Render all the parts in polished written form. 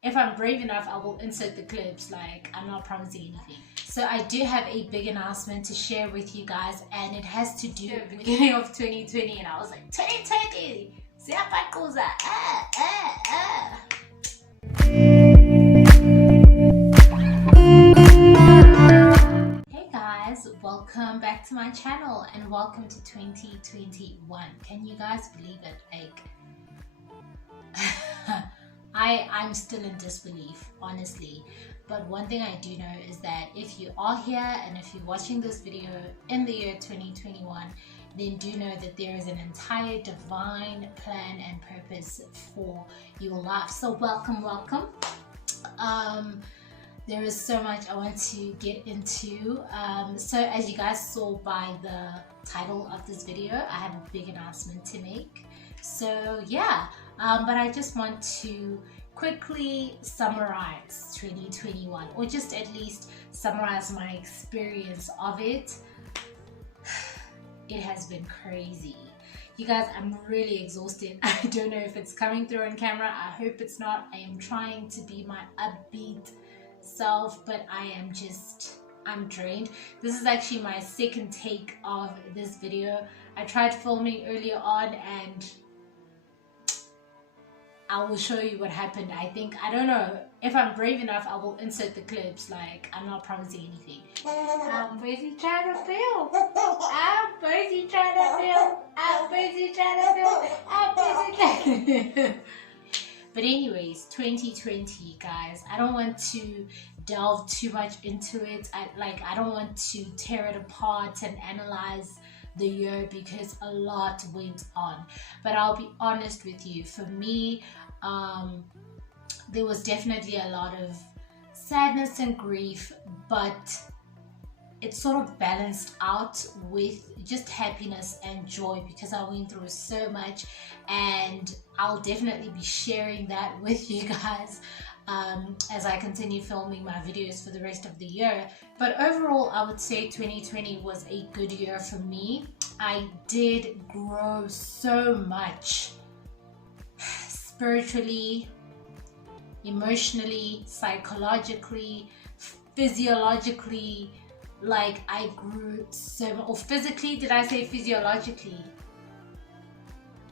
If I'm brave enough, I will insert the clips. Like, I'm not promising anything. So I do have a big announcement to share with you guys, and it has to do with the beginning of 2020. And I was like, 2020, siyapakuza, Hey guys, welcome back to my channel and welcome to 2021. Can you guys believe it? Like, I'm still in disbelief, honestly. But one thing I do know is that if you are here and if you're watching this video in the year 2021, then do know that there is an entire divine plan and purpose for your life. So welcome. There is so much I want to get into. So as you guys saw by the title of this video, I have a big announcement to make. So yeah, but I just want to quickly summarize 2021, or just at least summarize my experience of it. It has been crazy. You guys, I'm really exhausted. I don't know if it's coming through on camera. I hope it's not. I am trying to be my upbeat self, but I'm drained. This is actually my second take of this video. I tried filming earlier on and I will show you what happened. I don't know if I'm brave enough, I will insert the clips. Like, I'm not promising anything. I'm busy trying to film. But anyways, 2020, guys, I don't want to delve too much into it. I don't want to tear it apart and analyze the year because a lot went on. But I'll be honest with you, for me, there was definitely a lot of sadness and grief, but it sort of balanced out with just happiness and joy because I went through so much, and I'll definitely be sharing that with you guys as I continue filming my videos for the rest of the year. But overall, I would say 2020 was a good year for me. I did grow so much spiritually, emotionally, psychologically, physiologically. Like, I grew so much. Or physically, did I say physiologically?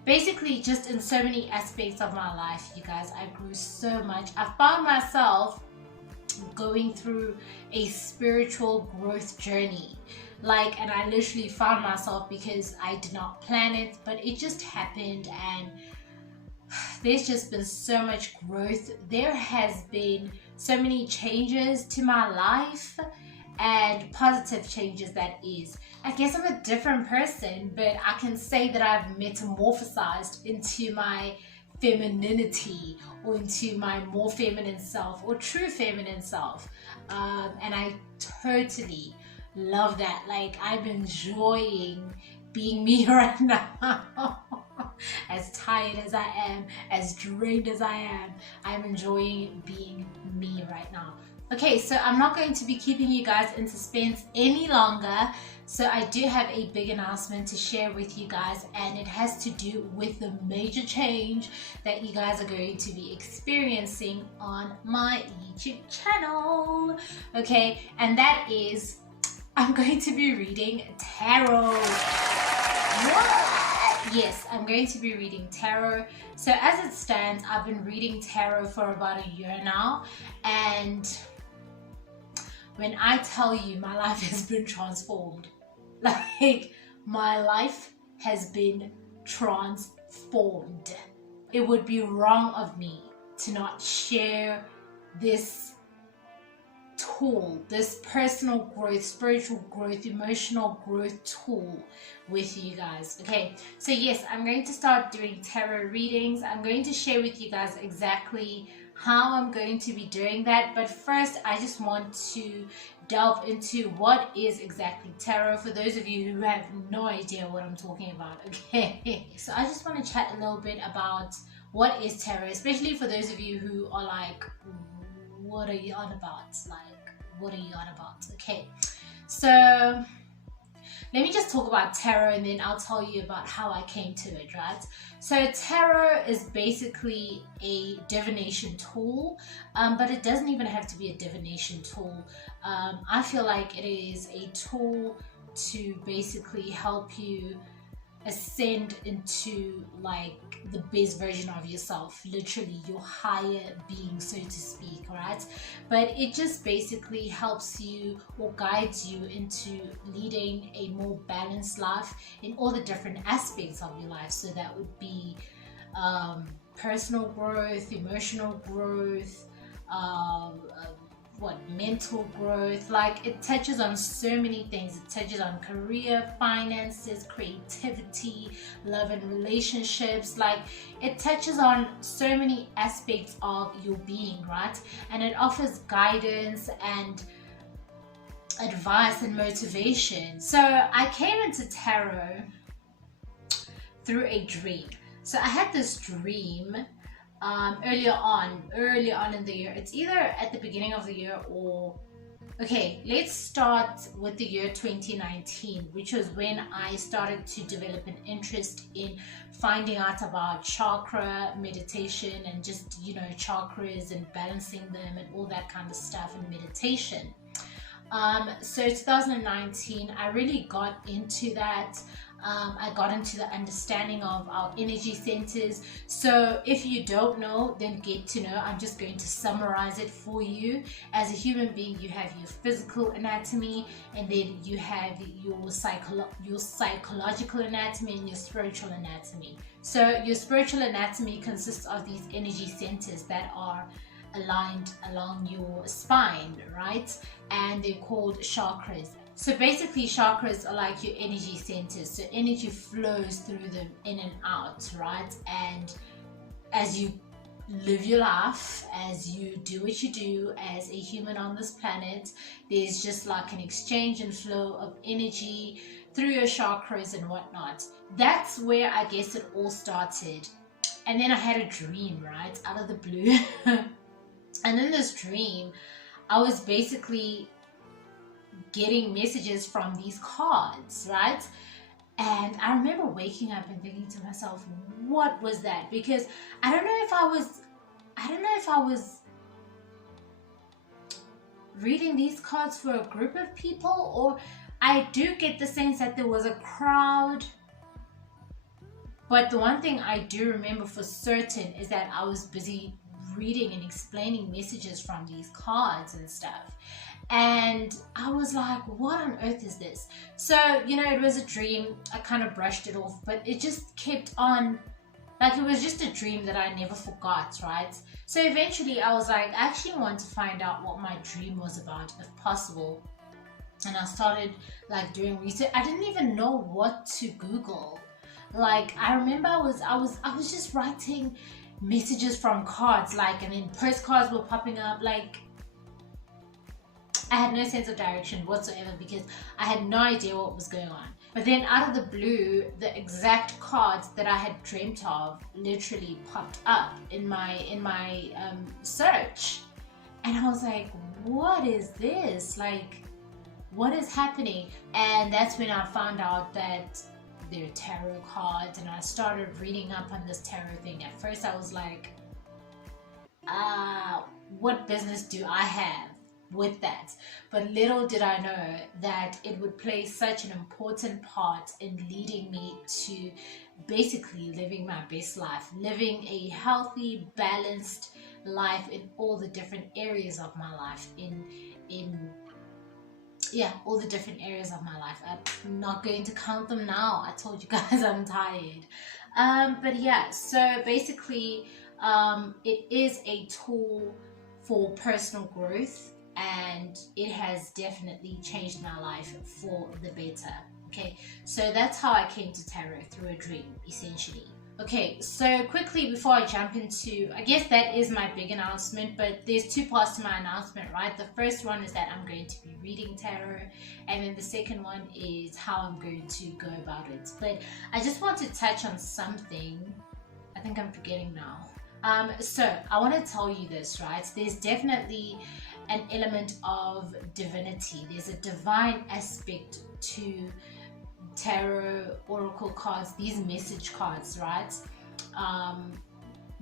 Basically, just in so many aspects of my life, you guys, I grew so much. I found myself going through a spiritual growth journey. And I literally found myself, because I did not plan it, but it just happened, and there's just been so much growth. There has been so many changes to my life, and positive changes, that is. I guess I'm a different person, but I can say that I've metamorphosized into my femininity, or into my more feminine self, or true feminine self, and I totally love that. Like, I'm enjoying being me right now. As tired as I am, as drained as I am, I'm enjoying being me right now. Okay, so I'm not going to be keeping you guys in suspense any longer. So I do have a big announcement to share with you guys, and it has to do with the major change that you guys are going to be experiencing on my YouTube channel. Okay, and that is, I'm going to be reading tarot. What? Yes, I'm going to be reading tarot. So as it stands, I've been reading tarot for about a year now, and when I tell you, my life has been transformed. Like, my life has been transformed. It would be wrong of me to not share this tool, this personal growth, spiritual growth, emotional growth tool with you guys. Okay, so yes, I'm going to start doing tarot readings. I'm going to share with you guys exactly how I'm going to be doing that, but first I just want to delve into what is exactly tarot, for those of you who have no idea what I'm talking about. Okay, so I just want to chat a little bit about what is tarot, especially for those of you who are like, what are you on about? Like, what are you on about? Okay, so let me just talk about tarot and then I'll tell you about how I came to it, right? So tarot is basically a divination tool, but it doesn't even have to be a divination tool. I feel like it is a tool to basically help you ascend into like the best version of yourself, literally your higher being, so to speak, right? But it just basically helps you or guides you into leading a more balanced life in all the different aspects of your life. So that would be personal growth, emotional growth, mental growth. Like, it touches on so many things. It touches on career, finances, creativity, love and relationships. Like, it touches on so many aspects of your being, right? And it offers guidance and advice and motivation. So I came into tarot through a dream. So I had this dream early on in the year. It's either at the beginning of the year or, okay, let's start with the year 2019, which was when I started to develop an interest in finding out about chakra meditation and just, chakras and balancing them and all that kind of stuff and meditation. So 2019, I really got into that. I got into the understanding of our energy centers. So if you don't know, then get to know. I'm just going to summarize it for you. As a human being, you have your physical anatomy, and then you have your psychological anatomy and your spiritual anatomy. So your spiritual anatomy consists of these energy centers that are aligned along your spine, right? And they're called chakras. So basically, chakras are like your energy centers. So energy flows through them in and out, right? And as you live your life, as you do what you do as a human on this planet, there's just like an exchange and flow of energy through your chakras and whatnot. That's where I guess it all started. And then I had a dream, right? Out of the blue. And in this dream, I was basically getting messages from these cards, right? And I remember waking up and thinking to myself, what was that? Because I don't know if I was reading these cards for a group of people, or I do get the sense that there was a crowd. But the one thing I do remember for certain is that I was busy reading and explaining messages from these cards and stuff. And I was like, what on earth is this? So, it was a dream. I kind of brushed it off, but it just kept on. Like, it was just a dream that I never forgot, right? So eventually I was like, I actually want to find out what my dream was about, if possible. And I started like doing research. I didn't even know what to Google. Like, I remember I was just writing messages from cards, like, and then postcards were popping up. Like, I had no sense of direction whatsoever because I had no idea what was going on. But then out of the blue, the exact cards that I had dreamt of literally popped up in my search. And I was like, what is this? Like, what is happening? And that's when I found out that they're tarot cards, and I started reading up on this tarot thing. At first I was like, what business do I have with that? But little did I know that it would play such an important part in leading me to basically living my best life, living a healthy, balanced life in all the different areas of my life, all the different areas of my life. I'm not going to count them now. I told you guys I'm tired. But yeah, so basically it is a tool for personal growth, and it has definitely changed my life for the better. Okay, so that's how I came to tarot, through a dream, essentially. Okay, so quickly before I jump into, I guess that is my big announcement, but there's two parts to my announcement, right? The first one is that I'm going to be reading tarot, and then the second one is how I'm going to go about it. But I just want to touch on something I think I'm forgetting now. So I want to tell you this, right? There's definitely an element of divinity. There's a divine aspect to tarot oracle cards, these message cards, right?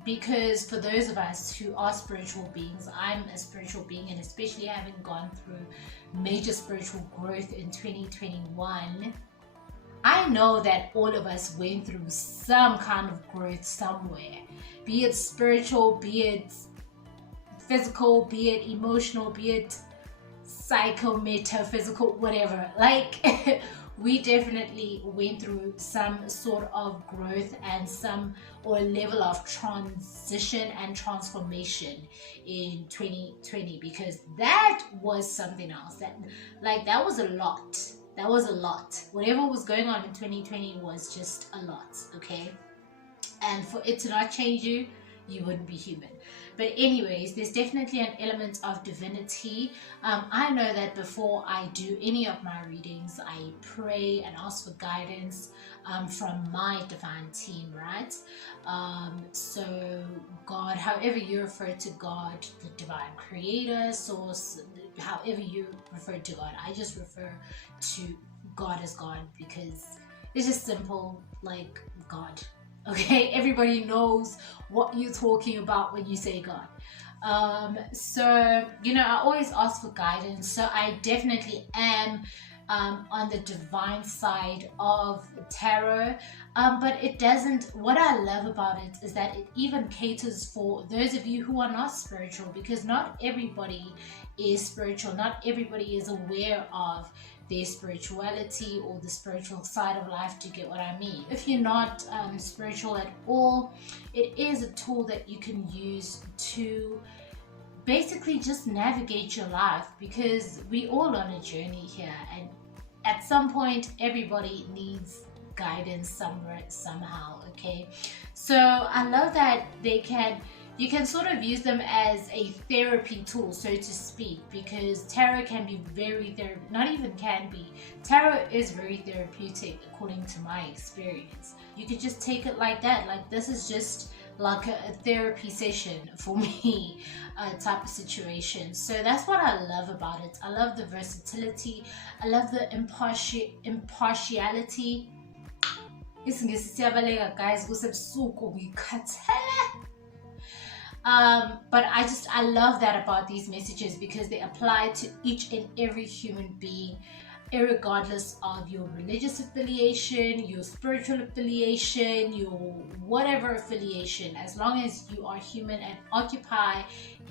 Because for those of us who are spiritual beings, I'm a spiritual being, and especially having gone through major spiritual growth in 2021, I know that all of us went through some kind of growth somewhere, be it spiritual, be it physical, be it emotional, be it psycho, metaphysical, whatever. Like we definitely went through some sort of growth and some or level of transition and transformation in 2020, because that was something else. That was a lot. That was a lot. Whatever was going on in 2020 was just a lot, okay? And for it to not change you, you wouldn't be human. But anyways, there's definitely an element of divinity. I know that before I do any of my readings, I pray and ask for guidance from my divine team, right? So God, however you refer to God, the divine creator, source, however you refer to God, I just refer to God as God because it's just simple, like God. Okay, everybody knows what you're talking about when you say God. So, I always ask for guidance. So I definitely am on the divine side of tarot. But it doesn't, what I love about it is that it even caters for those of you who are not spiritual, because not everybody is spiritual. Not everybody is aware of their spirituality or the spiritual side of life. To get what I mean? If you're not spiritual at all, it is a tool that you can use to basically just navigate your life, because we all on a journey here, and at some point everybody needs guidance somewhere, somehow. Okay, so I love that you can sort of use them as a therapy tool, so to speak, because tarot can be very tarot is very therapeutic according to my experience. You could just take it like that, like this is just like a therapy session for me type of situation. So that's what I love about it. I love the versatility, I love the impartiality. Guys, but I love that about these messages, because they apply to each and every human being, irregardless of your religious affiliation, your spiritual affiliation, your whatever affiliation. As long as you are human and occupy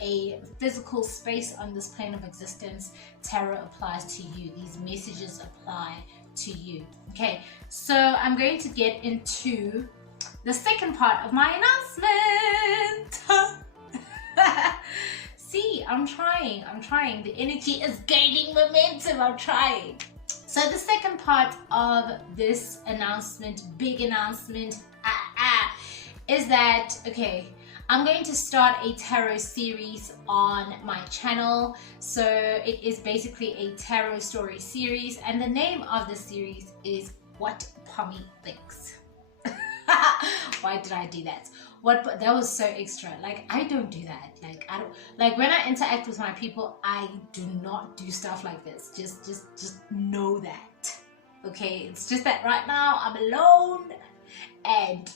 a physical space on this plane of existence, tarot applies to you. These messages apply to you. Okay, so I'm going to get into the second part of my announcement. See, I'm trying. The energy is gaining momentum. I'm trying. So the second part of this announcement, big announcement, is that, okay, I'm going to start a tarot series on my channel. So it is basically a tarot story series, and the name of the series is What Pommy Thinks. Why did I do that? That was so extra. Like, I don't do that. Like when I interact with my people, I do not do stuff like this. Just know that. Okay, it's just that right now I'm alone and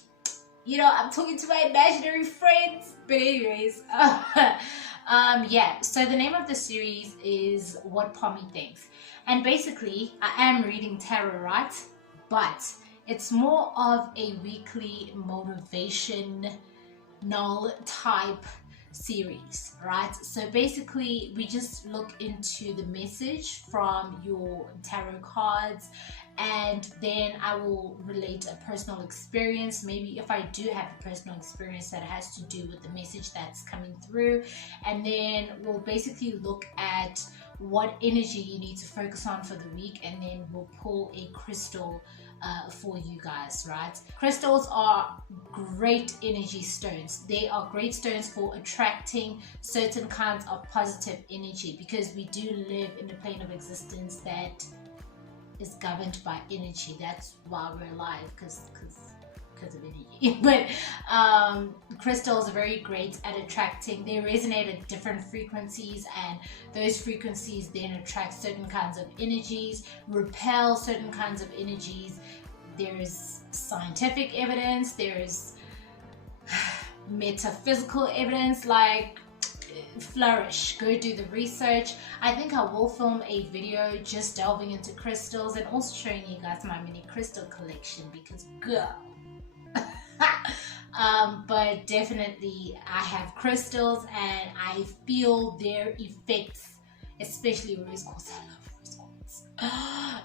I'm talking to my imaginary friends. But anyways, yeah, so the name of the series is What Pommy Thinks. And basically, I am reading tarot, right? But it's more of a weekly motivational type series, right? So basically, we just look into the message from your tarot cards, and then I will relate a personal experience. Maybe if I do have a personal experience that has to do with the message that's coming through, and then we'll basically look at what energy you need to focus on for the week, and then we'll pull a crystal for you guys, right? Crystals are great energy stones. They are great stones for attracting certain kinds of positive energy, because we do live in a plane of existence that is governed by energy. That's why we're alive, because because of energy. But crystals are very great at attracting. They resonate at different frequencies, and those frequencies then attract certain kinds of energies, repel certain kinds of energies. There's scientific evidence, there's metaphysical evidence. Like, flourish, go do the research. I think I will film a video just delving into crystals and also showing you guys my mini crystal collection, because girl. But definitely I have crystals and I feel their effects, especially rose quartz. I love rose quartz.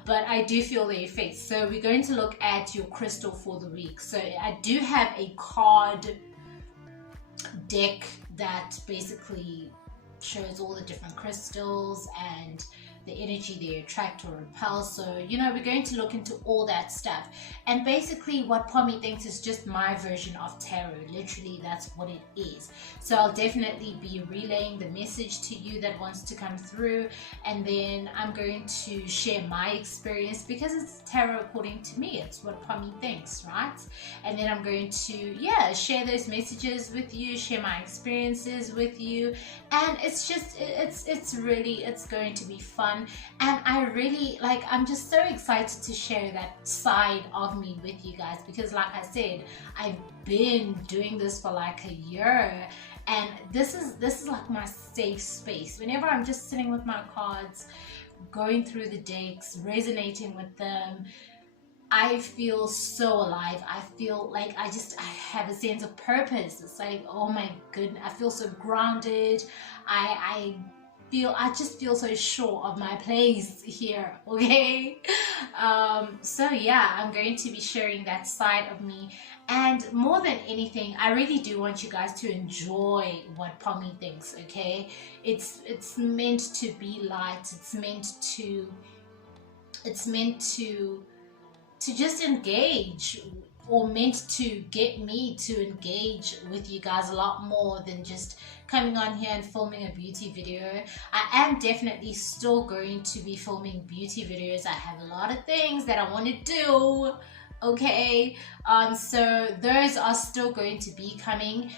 But I do feel the effects. So we're going to look at your crystal for the week. So I do have a card deck that basically shows all the different crystals and the energy they attract or repel. So, you know, we're going to look into all that stuff. And basically what Pommy thinks is just my version of tarot. Literally, that's what it is. So I'll definitely be relaying the message to you that wants to come through. And then I'm going to share my experience, because it's tarot according to me. It's what Pommy thinks, right? And then I'm going to, yeah, share those messages with you, share my experiences with you. And it's just, it's really, it's going to be fun. And I really, like, I'm just so excited to share that side of me with you guys, because like I said, I've been doing this for like a year, and this is like my safe space. Whenever I'm just sitting with my cards, going through the decks, resonating with them, I feel so alive. I feel like I have a sense of purpose. It's like, oh my goodness, I feel so grounded. I just feel so sure of my place here, okay? So yeah, I'm going to be sharing that side of me. And more than anything, I really do want you guys to enjoy what Pommy thinks, okay? It's meant to be light. It's meant to just engage, or meant to get me to engage with you guys a lot more than just coming on here and filming a beauty video. I am definitely still going to be filming beauty videos. I have a lot of things that I want to do, okay? So those are still going to be coming.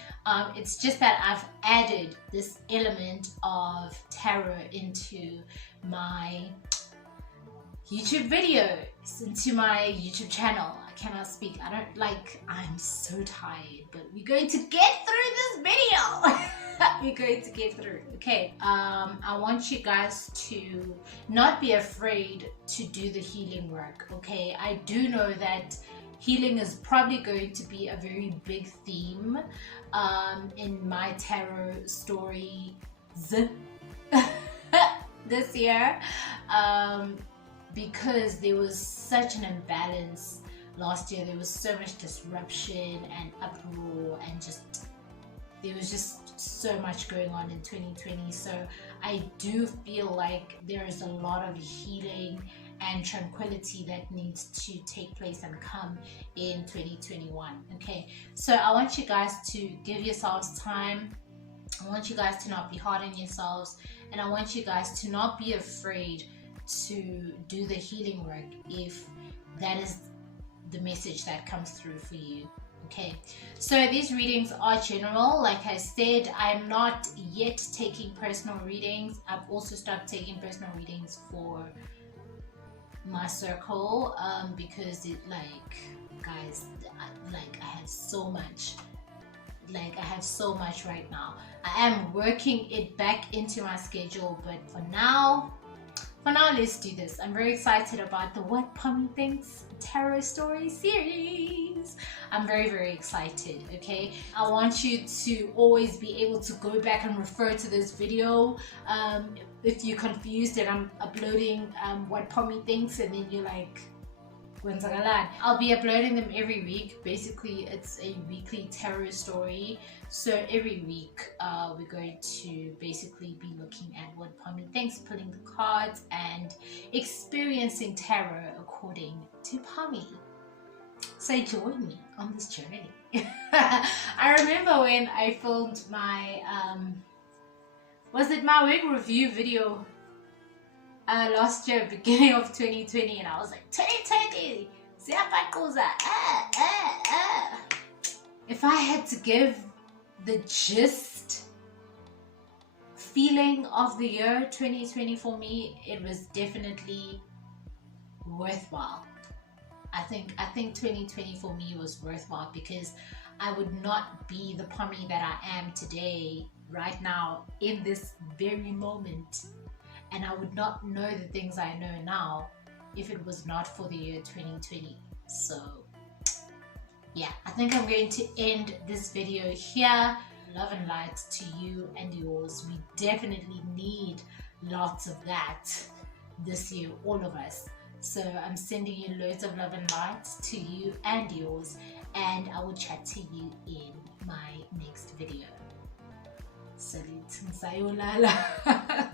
It's just that I've added this element of tarot into my YouTube videos, into my YouTube channel. I cannot speak. I'm so tired, but we're going to get through this video. We're going to get through, okay? I want you guys to not be afraid to do the healing work, okay? I do know that healing is probably going to be a very big theme in my tarot stories this year. Because there was such an imbalance last year. There was so much disruption and uproar, and there was just so much going on in 2020. So I do feel like there is a lot of healing and tranquility that needs to take place and come in 2021. Okay, so I want you guys to give yourselves time. I want you guys to not be hard on yourselves, and I want you guys to not be afraid to do the healing work if that is the message that comes through for you. Okay, so these readings are general. Like I said, I'm not yet taking personal readings. I've also started taking personal readings for my circle, because it, like, guys, I have so much. I have so much right now. I am working it back into my schedule, but for now, let's do this. I'm very excited about the What Pommy Thinks Tarot Story series. I'm very, very excited, okay? I want you to always be able to go back and refer to this video. If you're confused and I'm uploading What Pommy Thinks and then you're like, I'll be uploading them every week. Basically, it's a weekly tarot story. So every week, we're going to basically be looking at what Pommy thinks, pulling the cards, and experiencing tarot according to Pommy. So join me on this journey. I remember when I filmed my, was it my wig review video? Last year, beginning of 2020, and I was like, 2020, If I had to give the gist feeling of the year 2020 for me, it was definitely worthwhile. I think 2020 for me was worthwhile because I would not be the Pommy that I am today, right now, in this very moment. And I would not know the things I know now if it was not for the year 2020. So yeah, I think I'm going to end this video here. Love and light to you and yours. We definitely need lots of that this year, all of us. So I'm sending you loads of love and light to you and yours, and I will chat to you in my next video. Salut, sayonara.